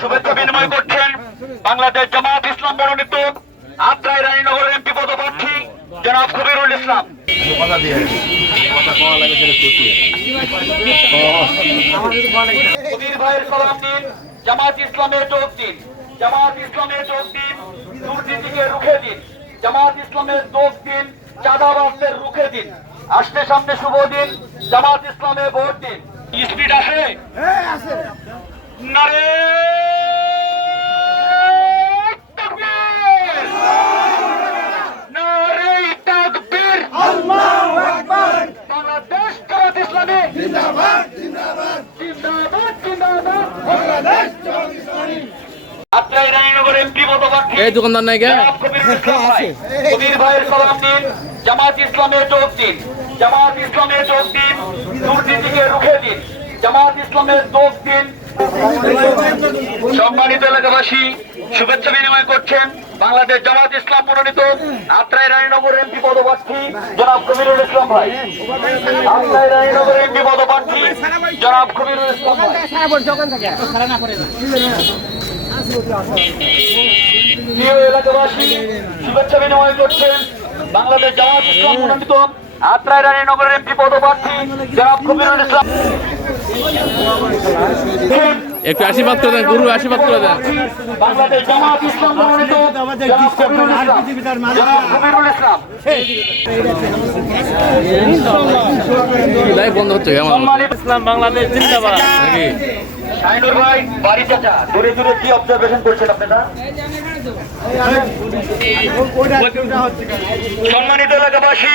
শুভেচ্ছা বিনিময় করছেন বাংলাদেশ জামাত ইসলাম মনোনীত আত্রাই রানীনগর এমপি পদপ্রার্থী জনাব কবিরুল ইসলাম। ভাইয়ের সালাম দিন জামাত ইসলামের যোগ দিন জামাত ইসলামের যোগ দিন দুর্নীতিকে রুখে দিন জামাত ইসলামের যোগ দিন চাঁদাবাসদের রুখে দিন আসতে সামনে শুভ দিন জামাত ইসলামে ভোট দিন। স্পিড আসে। এই দোকানদার নাই ভাইয়ের সালাম দিন জামাত ইসলামের যোগ দিন। জামাত ইসলামের যোগ দিন। দুর্নীতিকে রুখে দিন। জামাত ইসলামের যোগ দিন। সম্মানিত এলাকাবাসী, শুভেচ্ছা বিনিময় করছেন বাংলাদেশ জামাত ইসলাম মনোনীত আত্রাই রানীনগর এমপি পদপ্রার্থী জনাব কবিরুল ইসলাম ভাই। আত্রাই রানীনগর এমপি পদপ্রার্থী জনাব কবিরুল ইসলাম প্রিয় এলাকাবাসী, শুভেচ্ছা বিনিময় করছেন বাংলাদেশ জামাত ইসলাম মনোনীত আত্রাই রানীনগরের এমপি পদপ্রার্থী জনাব কবিরুল ইসলাম। একটু আশীর্বাদ করে দেন গুরু আশীর্বাদ করে দেন। বাংলাদেশ জামাত ইসলাম মনোনীত লাইভ বন্ধ হচ্ছে ইসলাম বাংলাদেশ জিন্দাবাদ। নাকি? শাহিনুর ভাই বাড়ি চাচা। দূরে দূরে কি অবজারভেশন করছেন আপনারা? সম্মানিত এলাকাবাসী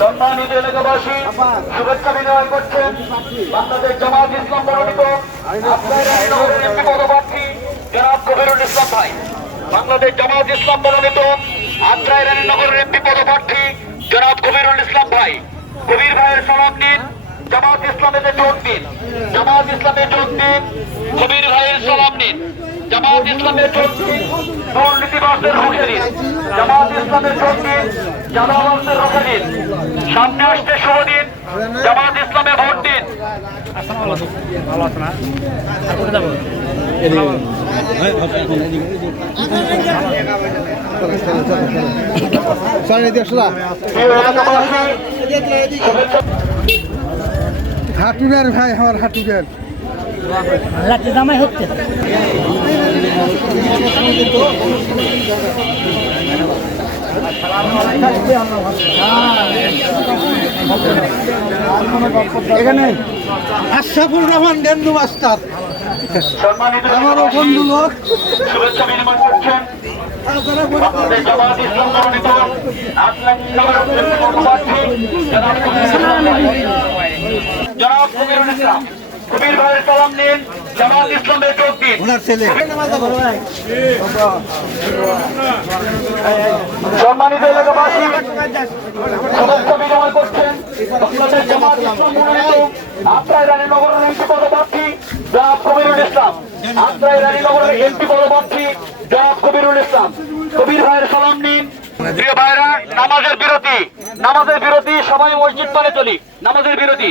সম্মানিত এলাকাবাসী, শুভেচ্ছা বিনিময় করছেন বাংলাদেশ জামাত ইসলাম মনোনীত বাংলাদেশ জামাত ইসলাম মনোনীত আত্রাই রানীনগরের এমপি পদপ্রার্থী, জনাব কবিরুল ইসলাম ভাই। কবির ভাইয়ের সালাম নিন জামাত ইসলামেতে যোগ দিন, জামাত ইসলামে যোগ দিন, কবির ভাইয়ের সালাম নিন জামাত ইসলামের দুর্নীতিবাসদের রুখে দিন জামাত ইসলামের সামনে আসতে শুভ দিন ইসলামে ভোট দিন। ভাই, আমার হাঁটুবের লাঠি জামাই হচ্ছে এখানে আশরাফুর রহমান ডেন্দু মাস্টার। আমার আমারও বন্ধু লোক। শুভেচ্ছা বিনিময় করছেন। জনাব কবির ভাইয়ের সালাম নিন জামাত ইসলামের যোগ দিন। ওনার ছেলে। সম্মানিত এলাকাবাসী বিনিময় করছেন। বাংলাদেশ জামাত ইসলাম মনোনীত আত্রাই রানীনগরের এমপি পদপ্রার্থী জনাব কবিরুল ইসলাম। আত্রাই রানীনগরের এমপি পদপ্রার্থী জনাব কবিরুল ইসলাম। কবির ভাইয়ের সালাম নিন। প্রিয় ভাইরা নামাজের বিরতি। নামাজের বিরতি সবাই মসজিদ পানে চলি। নামাজের বিরতি।